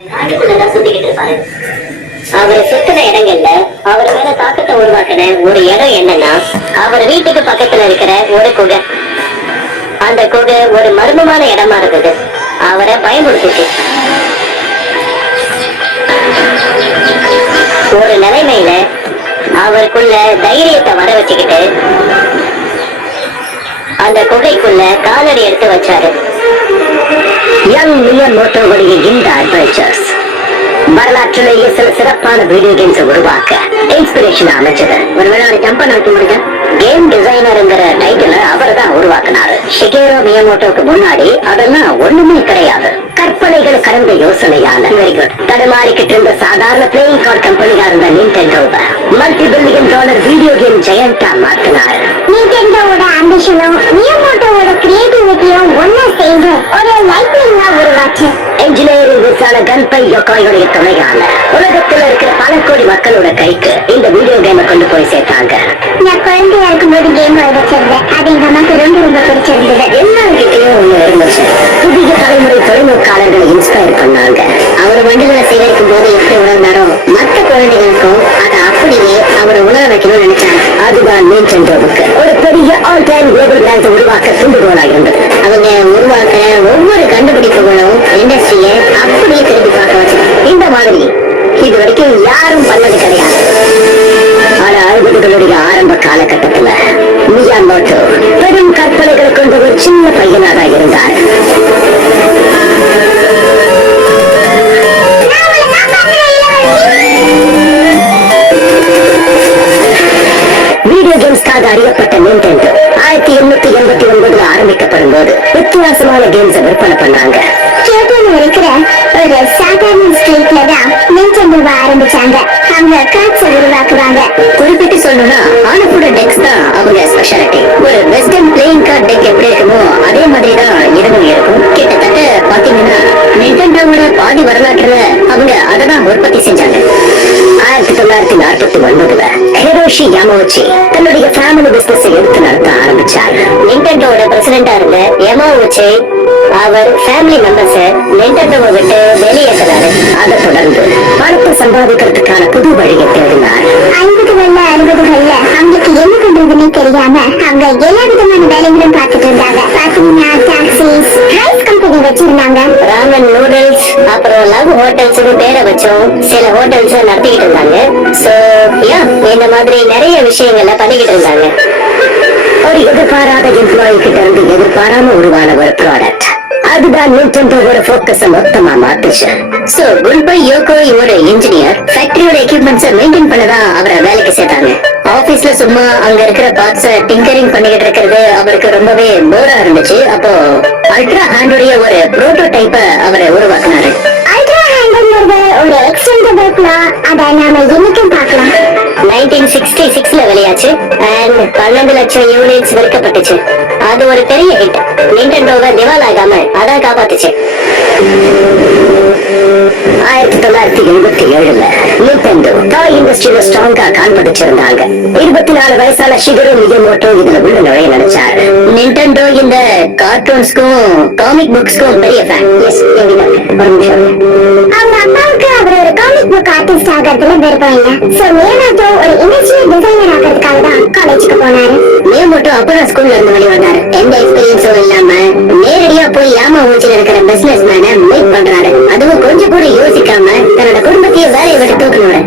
காட்டுக்குள்ளதான் சுத்திக்கிட்டு இருப்பாரு. அவரை சுத்தின இடங்கள்ல அவர் மேல தாக்கத்தை உருவாக்குன ஒரு இடம் என்னன்னா, அவர் வீட்டுக்கு பக்கத்துல இருக்கிற ஒரு குகை. அந்த குகை ஒரு மர்மமான இடமா இருந்தது. அவரை பயமுறுத்துச்சு. ஒரு நிலைமையில அவருக்குள்ள தைரியத்தை வர வச்சுக்கிட்டு அந்த குகைக்குள்ள காலடி எடுத்து வச்சாரு. யங் மியமோட்டோவுடைய இந்த அட்வென்ச்சர்ஸ் வரலாற்றிலேயே சில சிறப்பான வீடியோ கேம்ஸ் உருவாக்க இன்ஸ்பிரேஷன் அமைச்சது. ஒருவேளை ஜம்ப் பண்ண வைக்க முடியும். கேம் டிசைனர்ங்கிற டைட்டில அவர் தான் உருவாக்குனாரு. ஷிகேரோ மியமோட்டோக்கு முன்னாடி அதெல்லாம் ஒண்ணுமே கிடையாது. கற்பனைகள் கடந்த யோசனையால வெரி குட் தடுமாறிக்கிட்டு இருந்த சாதாரண பிளேயிங் கார்டு கம்பெனியா இருந்த நிண்டெண்டோவை multi billion dollar video game ஜெயண்டா மாத்தினார். நிண்டெண்டோவோட ஆம்பிஷனும் மியமோட்டோவோட கிரியேட்டிவிட்டியும் ஒன்னா சேர்ந்து ஒரு லைட்னிங்கா உருவாச்சு. இன்ஜினியரிங் விசான கன்பை யோகாயோடைய துணையால உலகத்துல இருக்கிற பல கோடி மக்களோட கைக்கு இந்த வீடியோ கேமை கொண்டு போய் சேர்த்தாங்க. நான் குழந்தையா இருக்கும்போது கேம் வச்சிருந்தேன். அது எங்க அம்மாக்கு ரொம்ப ரொம்ப பிடிச்சிருந்தது. எல்லாருக்கிட்டையும் ஒண்ணு இருந்துச்சு. புதிய தலைமுறை தொழில்நுட்பாளர்களை இன்ஸ்பயர் பண்ணாங்க. அவர் வண்டிகளை சேகரிக்கும் போது எப்படி உணர்ந்தாரோ மற்ற குழந்தைகளுக்கும் அதை அப்படியே அவரை உணர வைக்கணும்னு நினைச்சாங்க. அதுதான் நிண்டெண்டோவுக்கு ஒரு பெரிய ஆல் டைம் குளோபல் பிராண்ட் உருவாக்க தூண்டுகோலாக இருந்தது. அவங்க உருவாக்குற ஒவ்வொரு கண்டுபிடிப்புகளும் இண்டஸ்ட்ரியை அப்படியே திரும்பி பார்க்க வச்சு. இந்த மாதிரி இது வரைக்கும் யாரும் பண்ணது கிடையாது. ஆனா 60களுடைய ஆரம்ப காலகட்டத்துல மியாமோட்டோ பெரும் கற்பனைகளை கொண்ட ஒரு சின்ன பையனாக இருந்தார். வீடியோ கேம்ஸ்காக அறியப்பட்ட நிண்டெண்டோ 1889 ஆரம்பிக்கப்படும் போது வித்தியாசமான கேம்ஸ் விற்பனை பண்ணாங்க. கேட்டோன்னு இருக்கிற ஒரு சாதாரண ஸ்ட்ரீட்ல தான் நிண்டெண்டோவை ஆரம்பிச்சாங்க. அவங்க கார்ட்ஸ் உருவாக்குவாங்க. குறிப்பிட்டு சொல்லணும்னா ஆனப்புட டெக்ஸ் தான் அவங்க ஸ்பெஷாலிட்டி. ஒரு வெஸ்டர்ன் பிளேயிங் கார்டு டெக் எப்படி இருக்குமோ அதே மாதிரி தான் இதுவும் இருக்கும். கிட்டத்தட்ட பாத்தீங்கன்னா நிண்டெண்டோவோட பாதி வரலாற்றுல அவங்க அதை தான் உற்பத்தி செஞ்சாங்க. 1949ல ஹிரோஷி யாமௌச்சி தன்னுடைய ஃபேமிலி பிசினஸ் எடுத்து நடத்த ஆரம்பிச்சார். நிண்டெண்டோட பிரசிடென்டா இருந்த யாமௌச்சி அவர் ஃபேமிலி மெம்பர்ஸ் நிண்டெண்டோவை விட்டு வெளியேற்றினாரு. அதை தொடர்ந்து பணத்தை சம்பாதிக்கிறதுக்கான புது வழியை தேடினார். 50கள்ல 60கள்ல அவங்களுக்கு என்ன பண்றதுன்னு தெரியாம அவங்க எல்லா விதமான வேலைகளும் பார்த்துட்டு இருந்தாங்க. பாத்தீங்கன்னா டாக்ஸிஸ், ரைஸ் கம்பெனி வச்சிருந்தாங்க. ராமன் நூடுல்ஸ், அப்புறம் லவ் ஹோட்டல்ஸ் பேரை வச்சோம் சில ஹோட்டல்ஸ் நடத்திக்கிட்டு இருந்தாங்க. சோ யா இந்த மாதிரி நிறைய விஷயங்கள்ல பண்ணிக்கிட்டு இருந்தாங்க. ஒரு எதிர்பாராத எம்ப்ளாயி கிட்ட இருந்து எதிர்பாராம உருவான ஒரு ப்ராடக்ட் அதுதான் நிண்டெண்டோவோட ஃபோக்கஸ மொத்தமா மாத்துச்சு. சோ குன்பை யோகோய் ஒரு இன்ஜினியர் ஃபேக்டரியோட எக்யூப்மெண்ட்ஸை மெயின்டைன் பண்ணதான் அவரை வேலைக்கு சேர்த்தாங்க. ஆபீஸ்ல சும்மா அங்க இருக்கிற பார்ட்ஸை டிங்கரிங் பண்ணிக்கிட்டு இருக்கிறது அவருக்கு ரொம்பவே போரா இருந்துச்சு. அப்போ அல்ட்ரா ஹேண்டுடைய ஒரு புரோட்டோடைப்பை அவரை உருவாக்குனாரு. அல்ட்ரா ஹேண்ட்ங்கிறது ஒரு எக்ஸ்டெண்டபிள் பிளா. அதை நாம இன்னைக்கும் பார்க்கலாம். 1966ல வெளியாச்சு அண்ட் 12 லட்சம் யூனிட்ஸ் விற்கப்பட்டுச்சு. அது ஒரு பெரிய ஹிட். நிண்டெண்டோவை திவாலாகாம அதான் காப்பாத்துச்சு. 1987ல நிண்டெண்டோ டாய் இண்டஸ்ட்ரியில ஸ்ட்ராங்கா காண்பிச்சிருந்தாங்க. 24 வயசான ஷிகரோ மியமோட்டோ இதுல உள்ள நுழைய நினைச்சாரு. நிண்டெண்டோ இந்த கார்ட்டூன்ஸ்க்கும் காமிக் புக்ஸ்க்கும் பெரிய ஃபேன். எஸ் அவங்க அப்பாவுக்கு அவர் ஒரு காமிக் புக் ஆர்டிஸ்ட் ஆகிறதுல விருப்பம் இல்ல. சோ மியமோட்டோ ஒரு இண்டஸ்ட்ரியல் டிசைனர் ஆகிறதுக்காக தான் காலேஜுக்கு போனாரு. மியமோட்டோ அப்பதான் ஸ்கூல்ல இருந்து வெளியே வந்தாரு. எந்த எக்ஸ்பீரியன்ஸும் இல்லாம நேரடியா போய் யாமௌச்சில இருக்கிற பிசினஸ் மேனை மீட் பண்றாரு. அதுவும் கொஞ்சம் கூட யோசிக்காம தன்னோட குடும்பத்தையே வேலையை விட்டு தூக்கணும்.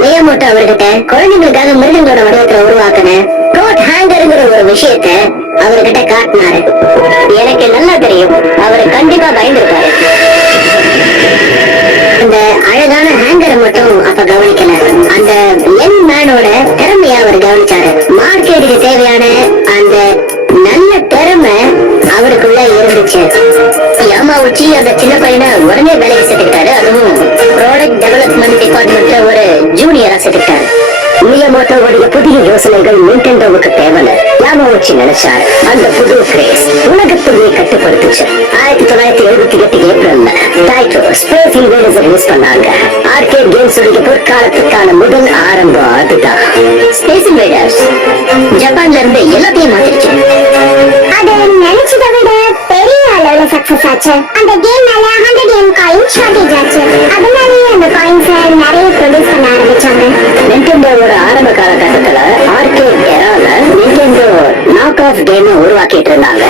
மியமோட்டோ அவர்கிட்ட குழந்தைங்களுக்காக மிருகங்களோட வடிவத்துல உருவாக்கின கோட் ஹேங்கர்ங்கிற ஒரு விஷயத்த அவர்கிட்ட காட்டினாரு. எனக்கு நல்லா தெரியும் அவரு கண்டிப்பா பயந்துருப்பாரு. அந்த அழகான ஹேங்கரை மட்டும் அப்ப கவனிக்கல. அந்த யங் மேனோட திறமைய அவர் கவனிச்சாரு. மார்க்கெட்டுக்கு தேவையான அந்த நல்ல திறமை அவருக்குள்ள இருந்துச்சு. யாமௌச்சி அந்த சின்ன பையனை உடனே வேலைக்கு சேர்த்துக்கிட்டாரு. அதுவும் ப்ராடக்ட் டெவலப்மெண்ட் டிபார்ட்மெண்ட்ல ஒரு ஜூனியரா சேர்த்துக்கிட்டாரு. மியமோட்டோவுடைய புதிய யோசனைகள் நிண்டெண்டோவுக்கு தேவைன்னு யாமௌச்சி நினைச்சாரு. அந்த புது கிரேஸ் உலகத்தையே கட்டுப்படுத்துச்சு. 1978 ஏப்ரல்ல டைட்டோ ஸ்பேஸ் இன்வேடர்ஸ் ரிலீஸ் பண்ணாங்க. ஆர்கேட் கேம்ஸ் உடைய பொற்காலத்துக்கான முதல் ஆரம்பம் அதுதான். ஸ்பேஸ் இன்வேடர்ஸ் ஜப்பான்ல இருந்து எல்லாத்தையும் மாத்திருச்சு. அதை நினைச்சதை விட பெரிய அளவுல சக்சஸ் ஆச்சு. அந்த கேம்னால 100 yen காயின் ஷார்டேஜ் ஆச்சு. அதனாலேயே அந்த காயின்ஸ் நிறைய ப்ரொடியூஸ் பண்ண ஆரம்பிச்சாங்க. நிண்டெண்டோவோட ஆரம்ப காலகட்டத்துல ஆர்கேட் எரால நிண்டெண்டோ நாக் ஆஃப் கேம் உருவாக்கிட்டு இருந்தாங்க.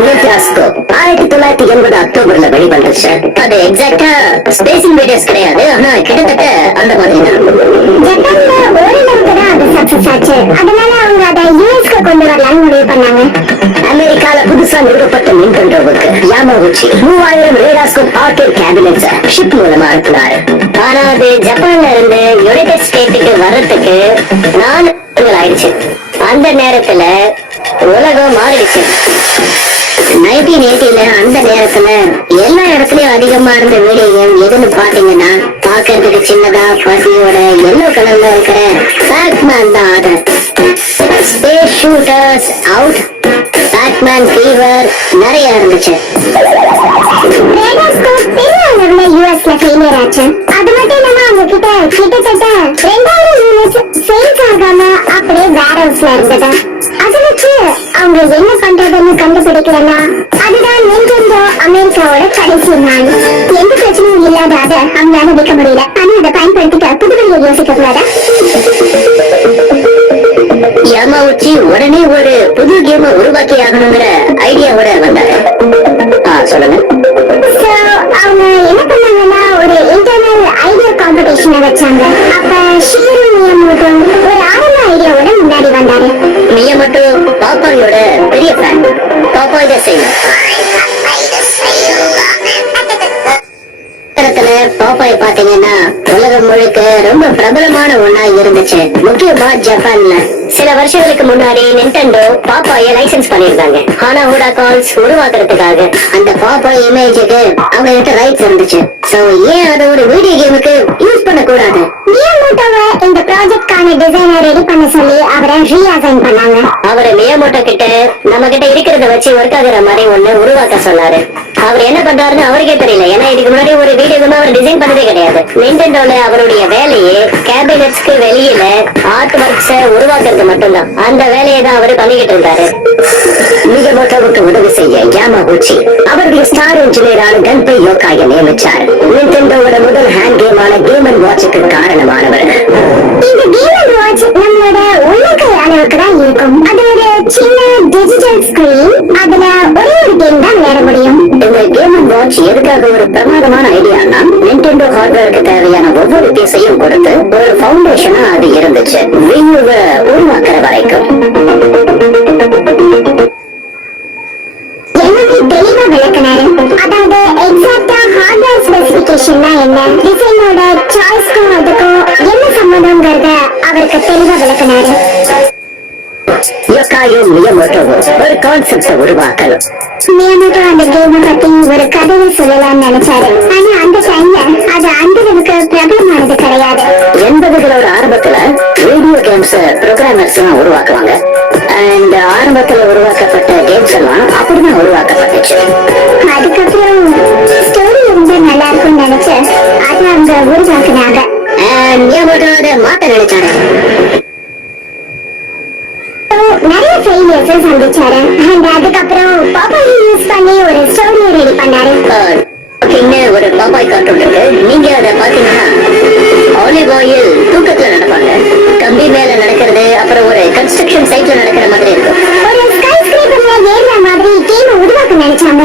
நியூடாஸ்கோப் 1980 அக்டோபர்ல வெளிவந்துச்சு. அது எக்ஸாக்டா ஸ்பேஸ் இன்வேடர்ஸ் கிடையாது, ஆனா கிட்டத்தட்ட அந்த மாதிரி தான். ஜப்பான்ல ஓரளவுக்கு தான் அது சக்சஸ் ஆச்சு. அதனால அவங்க அதை யூஎஸ்க்கு கொண்டு வரலாம்னு முடிவு பண்ணாங்க. அமெரிக்கால புதுசா நிறுவப்பட்ட நிண்டெண்டோவுக்கு யாமாகுச்சி 3000 ரேடாஸ்கோப் ஆர்கேட் கேபினெட்ஸ் ஷிப் மூலமா அனுப்புனாரு. ஆனா அது ஜப்பான்ல இருந்து யுனைடெட் ஸ்டேட்டுக்கு வர்றதுக்கு 4 நாட்கள் ஆயிடுச்சு. அந்த நேரத்துல உலகம் மாறிடுச்சு. 1980ல அந்த நேரத்துல எல்லா இடத்துலயும் அதிகமா இருந்த வீடியோ கேம் எதுன்னு பாத்தீங்கன்னா பாக்குறதுக்கு சின்னதா பசியோட எல்லோ கலர்ல இருக்கிற பேக்மேன் தான். அது space shooters out, Pac-Man fever நிறைய இருந்துச்சு. ரேடாஸ்கோப் பெரிய அளவுல யூஎஸ்ல ஃபெயிலியர் ஆச்சு. அது மட்டும் இல்லாம அவங்க கிட்ட கிட்டத்தட்ட 2000 யூனிட்ஸ் சேல்ஸ் ஆகாம அப்படியே வேர் ஹவுஸ்ல இருந்தது. அதை வச்சு அவங்க என்ன பண்றதுன்னு கண்டுபிடிக்கலன்னா அதுதான் நிண்டெண்டோ அமெரிக்காவோட கடைசி நாள். எந்த பிரச்சனையும் இல்லாத அதை அவங்களால விற்க முடியல. ஆனா அதை பயன்படுத்திக்க புதுவெளியை யோசிக்க கூடாது. யாமாவுச்சி உடனே ஒரு புது கேம உருவாக்கி ஆகணுங்கிற ஐடியாவோட வந்தாரு. சொல்லுங்க. So, அவங்க என்ன பண்ணாங்கன்னா ஒரு இன்டர்னல் ஐடியா காம்படிஷனை வச்சாங்க. அப்ப ஷிகரு மியாமோட்டோ ஒரு ஆரம்ப ஐடியாவோட முன்னாடி வந்தாரு. மியாமோட்டோ பாப்பாயோட பெரிய ஃபேன். பாப்பா இதை செய்யணும். பாப்பாய் பாத்தீங்கன்னா உலகம் முழுக்க ரொம்ப பிரபலமான ஒண்ணா இருந்துச்சு. முக்கியமா ஜப்பான்ல சில வருஷங்களுக்கு முன்னாடி நிண்டெண்டோ பாப்பாய லைசன்ஸ் பண்ணிருந்தாங்க. ஆனா ஹூடா கால்ஸ் உருவாக்குறதுக்காக அந்த பாப்பாய் இமேஜுக்கு அவங்க கிட்ட ரைட்ஸ் இருந்துச்சு. சோ ஏன் அதை ஒரு வீடியோ கேமுக்கு யூஸ் பண்ண கூடாது? மியாமோட்டோவை இந்த ப்ராஜெக்ட்கான டிசைனை ரெடி பண்ண சொல்லி அவரை ரீஅசைன் பண்ணாங்க. அவரை மியாமோட்டோ கிட்ட நம்ம கிட்ட இருக்கிறத வச்சு ஒர்க் ஆகுற மாதிரி ஒண்ணு உருவாக்க சொன்னாரு. அவர் என்ன பண்றாருன்னு அவருக்கே தெரியல. ஏன்னா இதுக்கு முன்னாடி ஒரு வீடியோ கேம் அவர் டிசைன் பண்ணதே கிடையாது. நிண்டெண்டோல அவருடைய வேலையே கேபினெட்ஸ்க்கு வெளியில ஆர்ட் ஒர்க்ஸ் உருவாக்குறது மட்டும்தான். அந்த வேலையை தான் அவரு பண்ணிக்கிட்டு இருந்தாரு. மியாமோட்டோவுக்கு உதவி செய்ய யாமாகுச்சி அவருடைய ஸ்டார் இன்ஜினியரான கன்பை யோகாயை நியமிச்சார். நிண்டெண்டோவோட முதல் ஹேண்ட் கேமான கேம் அண்ட் வாட்சுக்கு காரணமானவர். இந்த கேம் அண்ட் வாட்ச் நம்மளோட உள்ளங்கை அளவுக்கு தான் இருக்கும். அது ஒரு சின்ன டிஜிட்டல் ஸ்கிரீன். அதுல ஒரே ஒரு கேம் தான் விளையாட முடியும். இந்த கேம் அண்ட் வாட்ச் எதுக்காக ஒரு பிரமாதமான ஐடியானா நிண்டெண்டோ ஹார்ட்வேருக்கு தேவையான ஒவ்வொரு பீஸையும் கொடுத்து ஒரு ஃபவுண்டேஷனா அது இருந்துச்சு வியூவை உருவாக்குற வரைக்கும். எல்லாமே தெளிவா விளக்குனாரு. அதாவது எக்ஸாக்டா ஹார்ட்வேர் ஸ்பெசிபிகேஷன்னா என்ன, டிசைனோட சாய்ஸ்க்கும் அதுக்கும் என்ன சம்பந்தம்ங்கறத அவருக்கு தெளிவா விளக்குனாரு. யோகாயோ மியாமோட்டோவோ ஒரு கான்செப்ட உருவாக்கணும். மியாமோட்டோ அந்த கேமை பத்தி ஒரு கதையை சொல்லலாம்னு நினைச்சாரு. ஆனா அந்த டைம்ல அது அந்த அளவுக்கு பிரபலமானது கிடையாது. 80களோட ஆரம்பத்துல வீடியோ கேம்ஸ் ப்ரோக்ராமர்ஸ் எல்லாம் உருவாக்குவாங்க. அண்ட் ஆரம்பத்துல உருவாக்கப்பட்ட கேம்ஸ் எல்லாம் அப்படிதான் உருவாக்கப்பட்டுச்சு. அதுக்கப்புறம் ஸ்டோரி இருந்தா நல்லா இருக்கும்னு நினைச்சு அதை அவங்க உருவாக்குனாங்க. அண்ட் மியாமோட்டோ அதை மாத்த நினைச்சாரு. நிறைய ஃபெயிலியர்ஸ் சந்திச்சாரு. அண்ட் அதுக்கப்புறம் பாப்பாயை யூஸ் பண்ணி ஒரு ஸ்டோரியை ரெடி பண்ணாரு. ஒரு பாப்பாய் கார்ட்டூன் இருக்கு. நீங்க அதை பாத்தீங்கன்னா ஆலிவ் ஆயில் தூக்கத்துல நடப்பாங்க, கம்பி மேல நடக்கிறது, அப்புறம் ஒரு கன்ஸ்ட்ரக்ஷன் சைட்ல நடக்கிற மாதிரி இருக்கும். ஒரு ஸ்கை ஸ்கிரேப்பர்ல ஏறுற மாதிரி கேம் உருவாக்க நினைச்சாங்க.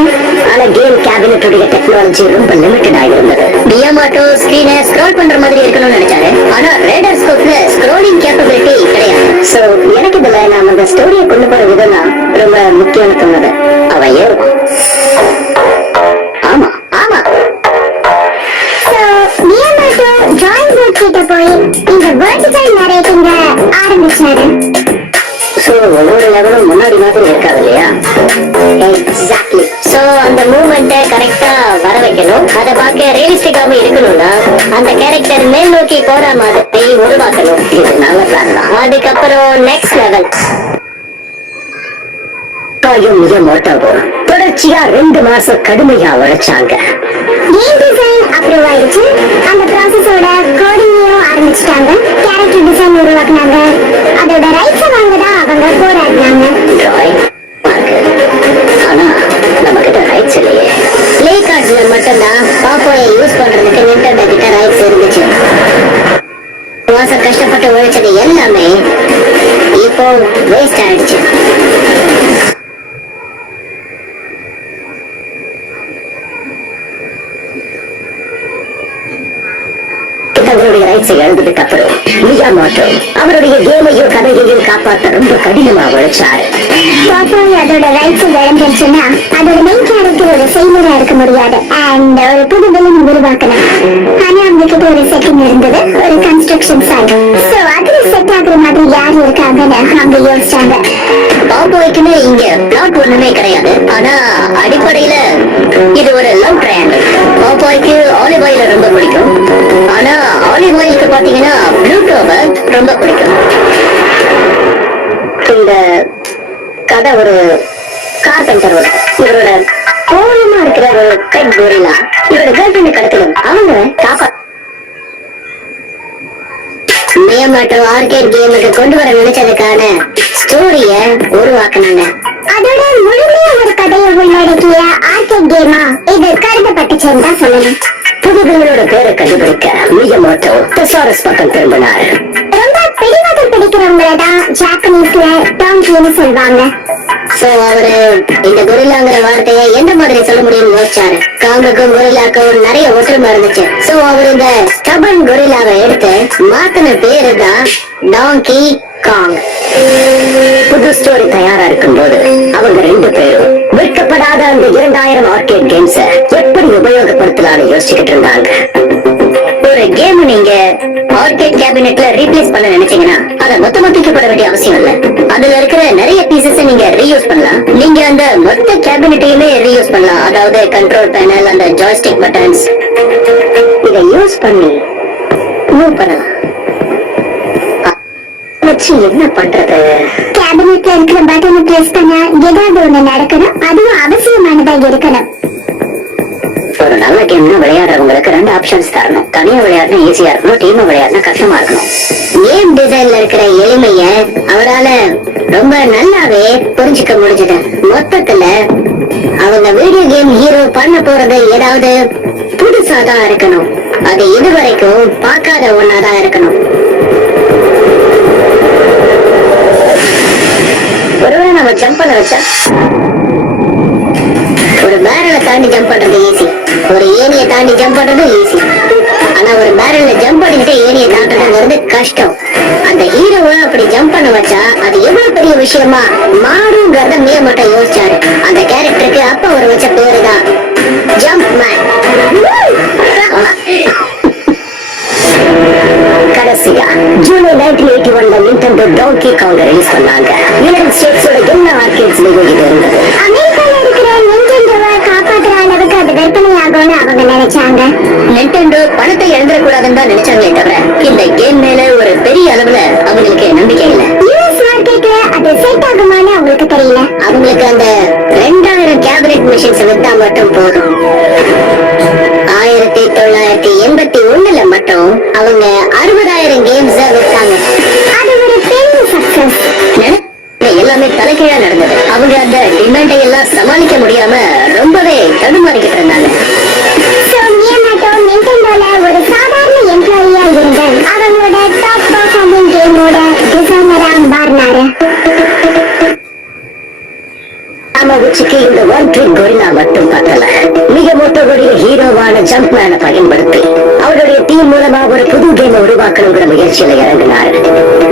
ஆனா கேம் கேபினெட்டுடைய டெக்னாலஜி ரொம்ப லிமிட்டடா இருந்தது. மியாமோட்டோ ஸ்கிரீனை ஸ்க்ரோல் பண்ற மாதிரி இருக்கணும்னு நினைச்சாரு. ஆனா ரேடாஸ்கோப்ல ஸ்க்ரோலிங் கேப்பபிலிட்டி கிடையாது. சோ எனக்கு இதுல நாம அந்த ஸ்டோரியை கொண்டு போற விதம் தான் ரொம்ப முக்கியம்னு தோணுது. அவன் ஏறுவான். ஆமா ஆமா. சோ மியாமோட்டோ டிராயிங் போர்ட் கிட்ட போய் இந்த வெர்டிகல் நரேட்டிங்க ஆரம்பிச்சாரு. சோ ஒவ்வொரு லெவலும் முன்னாடி மாதிரி இருக்காது இல்லையா? எக்ஸாக்ட்லி. சோ அந்த மூவ்மெண்ட்டை கரெக்டா வர வைக்கணும். அதை பார்க்க ரியலிஸ்டிக்காவும் இருக்கணும்னா அந்த கேரக்டர் மேல் நோக்கி போற மாதிரி உருவாக்கணும். இது நல்ல பிளான் தான். அதுக்கப்புறம் நெக்ஸ்ட் லெவல் மியாமோட்டோவோ தொடர்ச்சியா 2 மாசம் கடுமையா உழைச்சாங்க. கேம் டிசைன் அப்ரூவ் ஆயிடுச்சு. அந்த ப்ராசஸோட கோடிங்கையும் ஆரம்பிச்சிட்டாங்க. கேரக்டர் டிசைன் உருவாக்குனாங்க. அதோட ரைட்ஸ் வாங்க தான் அவங்க போராடினாங்க. டிராயிங் மட்டும்தான் பாப்போயை யூஸ் பண்றதுக்கு நிண்டெண்டோ கிட்ட ரைட்ஸ் இருந்துச்சு. மாசம் கஷ்டப்பட்டு உழைச்சது எல்லாமே இப்போ வேஸ்ட் ஆயிடுச்சு. அவருடைய ரைட்ஸை எழுந்ததுக்கு அப்புறம் மியாமோட்டோ அவருடைய கேமையும் கதையையும் காப்பாற்ற ரொம்ப கடினமா உழைச்சாரு. அதோட ரைட்ஸ் இழந்துச்சுன்னா அதோட மெயின் கேரக்டர் ஒரு செய்முறை இருக்க முடியாது அண்ட் ஒரு புது வில்லன் உருவாக்கணும். ஆனா அவங்க கிட்ட ஒரு செட்டிங் இருந்தது, ஒரு கன்ஸ்ட்ரக்ஷன் சைட். சோ அதுல செட் ஆகுற மாதிரி யார் இருக்காங்கன்னு அவங்க யோசிச்சாங்க. பாம்போய்க்குன்னு இங்க பிளாட் ஒண்ணுமே கிடையாது. ஆனா அடிப்படையில இது ஒரு லவ் ட்ரையாங்கிள். பாம்போய்க்கு ஆலிவ் ஆயில் ரொம்ப பிடிக்கும். ஆனா ஆலிவ் ஆயிலுக்கு பாத்தீங்கன்னா ப்ளூட்டோவை ரொம்ப பிடிக்கும். இந்த கதை ஒரு கார்பெண்டர் இவரோட கோலமா இருக்கிற ஒரு பெட் கோரிலா இவரோட கேர்ள் ஃபிரெண்ட் கடத்திலும் அவங்க காப்பா மியாமோட்டோ ஆர்கேட் கேமுக்கு கொண்டு வர நினைச்சதுக்கான ஸ்டோரிய உருவாக்குனாங்க. அதோட முழுமையா ஒரு கதையை உள்ளடக்கிய ஆர்கேட் கேமா இது கருதப்பட்டுச்சுன்னு தான் சொல்லணும். புதுகளோட பேரை கண்டுபிடிக்க மியாமோட்டோ தெசாரஸ் பக்கம் திரும்பினார். ரொம்ப பிடிவாதம் பிடிக்கிறவங்கள தான் ஜாப்பனீஸ்ல டாங்கின்னு சொல்வாங்க. சோ அவரு இந்த கொரில்லாங்கிற வார்த்தையை எந்த மாதிரி சொல்ல முடியும்னு யோசிச்சாரு. காங்குக்கும் கொரில்லாக்கும் நிறைய ஒற்றுமை இருந்துச்சு. சோ அவர் இந்த ஸ்டபன் கொரில்லாவை எடுத்து மாத்தின பேரு தான் டாங்கி காங். புது ஸ்டோரி தயாரா இருக்கும் போது அவங்க ரெண்டு பேரும் விற்கப்படாத அந்த 2000 ஆர்கேட் கேம்ஸ எப்படி உபயோகப்படுத்தலாம்னு யோசிச்சுக்கிட்டு இருந்தாங்க. ஒரு கேம் நீங்க ஆர்கேட் கேபினெட்ல ரீப்ளேஸ் பண்ண நினைச்சீங்கன்னா அதை மொத்தமா தூக்கப்பட வேண்டிய அவசியம் இல்ல. அதுல இருக்கிற நிறைய பீசஸ் நீங்க ரீயூஸ் பண்ணலாம். நீங்க அந்த மொத்த கேபினெட்டையுமே ரீயூஸ் பண்ணலாம். அதாவது கண்ட்ரோல் பேனல், அந்த ஜாய்ஸ்டிக் பட்டன்ஸ், இதை யூஸ் பண்ணி மூவ் பண்ணலாம். வச்சு என்ன பண்றது? கேபினெட்ல இருக்கிற பட்டனை பிரஸ் பண்ணா ஏதாவது ஒண்ணு நடக்கணும். அதுவும் அவசியமானதா இருக்கணும். ஒரு நல்ல கேம்னா விளையாடுறவங்களுக்கு 2 ஆப்ஷன்ஸ் தரணும். தனியா விளையாடுனா ஈஸியா இருக்கணும், டீமா விளையாடுனா கஷ்டமா இருக்கணும். கேம் டிசைன்ல இருக்கிற எளிமைய அவரால ரொம்ப நல்லாவே புரிஞ்சுக்க முடிஞ்சது. மொத்தத்துல அவங்க வீடியோ கேம் ஹீரோ பண்ண போறது ஏதாவது புதுசாதான் இருக்கணும். அது இதுவரைக்கும் பார்க்காத ஒன்னாதான் இருக்கணும். ஒருவேளை நம்ம ஜம்ப் பண்ண வச்சா ஒரு பேரலை தாண்டி ஜம்ப் பண்றது ஈஸி, ஒரு ஏணியை தாண்டி ஜம்ப் பண்றது ஈஸி. ஆனா ஒரு பேரல்ல ஜம்ப் பண்ணிக்கிட்டு ஏணியை தாண்டதுங்கிறது கஷ்டம். அந்த ஹீரோவை அப்படி ஜம்ப் பண்ண வச்சா அது எவ்வளவு பெரிய விஷயமா மாறுங்கிறத மியாமோட்டோ யோசிச்சாரு. அந்த கேரக்டருக்கு அப்ப ஒரு வச்ச பேருதான் ஜம்ப் மேன். கடைசியா ஜூலை 1981ல நிண்டெண்டோ டாங்கி காங்க ரிலீஸ் பண்ணாங்க. யுனைடெட் ஸ்டேட்ஸோட எல்லா ஆர்கேட்ஸ்லயும் இது இருந்தது. அமெரிக்கால இருக்கிற நிண்டெண்டோவை காப்பாத்துற அளவுக்கு அது விற்பனை ஆகும்னு அவங்க நினைச்சாங்க. நிண்டெண்டோ பணத்தை இழந்துடக்கூடாதுன்னு தான் நினைச்சாங்களே தவிர இந்த கேம் மேல ஒரு பெரிய அளவுல அவங்களுக்கு நம்பிக்கை இல்ல. யூஎஸ் மார்க்கெட்ல அது செட் ஆகுமான்னு அவங்களுக்கு தெரியல. அவங்களுக்கு அந்த 2000 கேபினெட் மிஷின்ஸ் வித்தா மட்டும் போதும். 1981ல மட்டும் அவங்க 60,000 கேம்ஸ் வித்தாங்க. அது ஒரு பெரிய சக்சஸ். எல்லாமே தலைகீழா நடந்தது. அவங்க அந்த டிமாண்டை எல்லாம் சமாளிக்க முடியாம ரொம்பவே தடுமாறிக்கிட்டு இருந்தாங்க. சோ மியாமோட்டோ நிண்டெண்டோல ஒரு சாதாரண எம்ப்ளாயியா இருந்து அவங்களோட டாப் பர்ஃபார்மிங் கேமோட டிசைனரா மாறினாரு. யாமாகுச்சிக்கு இந்த ஒன் ட்ரிக் கொரில்லா மட்டும் பத்தல. மியாமோட்டோவுடைய ஹீரோவான ஜம்ப் மேனை பயன்படுத்தி அவருடைய டீம் மூலமா ஒரு புது கேம் உருவாக்கணுங்கிற முயற்சியில இறங்கினார்.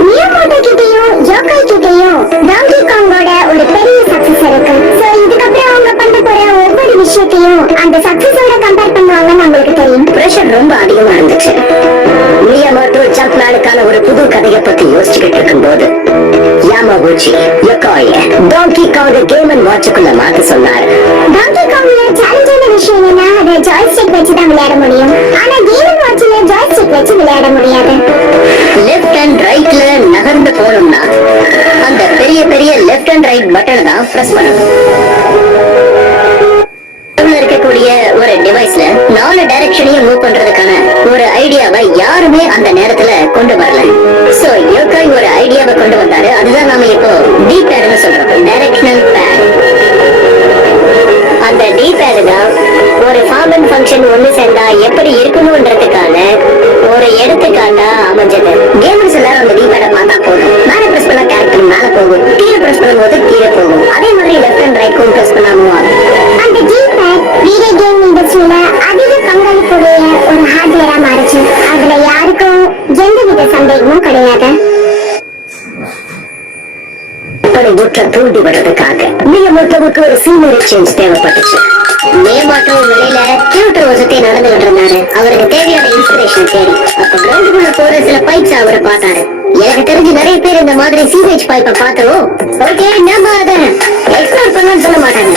மியாமோட்டோ கிட்டயும் யோகாய் கிட்டயும் டாங்கி காங்கோட ஒரு பெரிய சக்சஸ் இருக்கு. சோ இதுக்கப்புறம் அவங்க பண்ண போற ஒவ்வொரு விஷயத்தையும் அந்த சக்சஸோட கம்பேர் பண்ணுவாங்கன்னு நம்மளுக்கு தெரியும். பிரஷர் ரொம்ப அதிகமா இருந்துச்சு. மியாமோட்டோ ஜம்ப் மேனுக்கான ஒரு புது கதையை பத்தி யோசிச்சுக்கிட்டு இருக்கும் போது யாமாகுச்சி யோகாய் டாங்கி காங்க கேம் அண்ட் வாட்சுக்குள்ள மாத்த சொன்னார். டாங்கி காங்ல சேலஞ்சான விஷயம் என்னன்னா அதை ஜாய்ஸ்டிக் வச்சு தான் விளையாட முடியும். ஆனா கேம் அண்ட் வாட்ச்ல ஜாய்ஸ்டிக் வச்சு விளையாட முடியாது. லெஃப்ட் அண்ட் ரைட்ல நகர்ந்து போகணும்னா அந்த பெரிய பெரிய லெஃப்ட் அண்ட் ரைட் பட்டனை தான் பிரஸ் பண்ணணும். இருக்கக்கூடிய ஒரு டிவைஸ்ல 4 டைரக்ஷனையும் மூவ் பண்றதுக்கான ஒரு ஐடியாவை யாருமே அந்த நேரத்துல கொண்டு வரல. சோ யோகாய் ஒரு ஐடியாவை கொண்டு வந்தாரு. அதுதான் நாம இப்போ டி பேட்னு சொல்றோம், டைரக்ஷனல் பேட். அந்த டி பேட் தான் ஒரு காமன் ஃபங்க்ஷன் ஒண்ணு சேர்ந்தா எப்படி இருக்கணும்ன்றதுக்கான ஒரு எடுத்துக்காட்டா அமைஞ்சது. கேமர்ஸ் எல்லாரும் அந்த D-pad பார்த்தா போதும், மேல பிரஸ் பண்ணா கேரக்டர் மேல போகும், கீழே பிரஸ் பண்ணும்போது கீழே போகும். அதே மாதிரி லெஃப்ட் அண்ட் ரைட்டும் பிரஸ் பண்ணாம அந்த D-pad வீடியோ கேம் இண்டஸ்ட்ரியில அதிக பங்களிப்புடைய ஒரு ஹார்ட்வேரா மாறுச்சு. அதுல யாருக்கும் எந்தவித சந்தேகமும் கிடையாது. முற்ற தூண்டி விடுறதுக்காக மியமோட்டோவுக்கு ஒரு சீனியர் எக்ஸ்சேஞ்ச் தேவைப்பட்டுச்சு. மியமோட்டோ வெளியில தியேட்டர் வசதி நடந்துகிட்டு இருந்தாரு. அவருக்கு தேவையான இன்ஸ்பிரேஷன் தேடி அப்ப கிரவுண்டுக்குள்ள போற சில பைப்ஸ் அவரை பார்த்தாரு. எனக்கு தெரிஞ்சு நிறைய பேர் இந்த மாதிரி சீவேஜ் பைப்பை பார்த்தோம். ஓகே, நம்ம அதை எக்ஸ்ப்ளோர் பண்ணணும்னு சொல்ல மாட்டாங்க.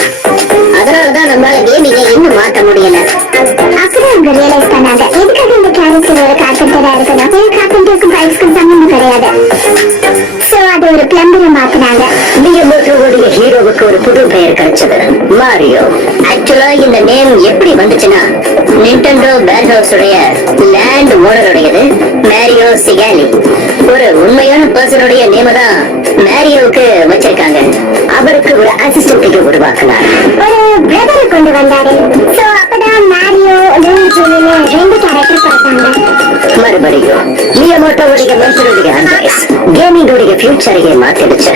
அதனாலதான் நம்மளால கேமிங்கை இன்னும் மாத்த முடியல. அப்புறம் அவங்க ரியலைஸ் பண்ணாங்க, எதுக்காக இந்த கேரக்டர் ஒரு கார்பெண்டரா இருக்கணும்? ஒரு கார்பெண்டருக்கும் பைப்ஸ்க்கும் சம்பந்தம் கிடையாது. சோ அது ஒரு பிளம்பரை மாத்தினாங்க. மியமோட்டோவுடைய ஹீரோவுக்கு ஒரு புது பெயர் கிடைச்சது, மாரியோ. ஆக்சுவலா இந்த நேம் எப்படி வந்துச்சுன்னா, நிண்டெண்டோ வேர்ஹவுஸ் உடைய லேண்ட் ஓனருடையது மேரியோ சிகாலி. ஒரு உண்மையான பர்சனுடைய நேம தான் மேரியோவுக்கு வச்சிருக்காங்க. அவருக்கு ஒரு அசிஸ்டன்ட் உருவாக்குனார். ஒரு பிரதரை கொண்டு வந்தாரு. சோ அப்பதான் மாரியோ லூயிஜின்னு ரெண்டு கேரக்டர் பார்த்தாங்க. மறுபடியும் மியமோட்டோவுடைய மனுஷனுடைய அட்வைஸ் கேமிங்குடைய ஃபியூச்சரையே மாத்திடுச்சு.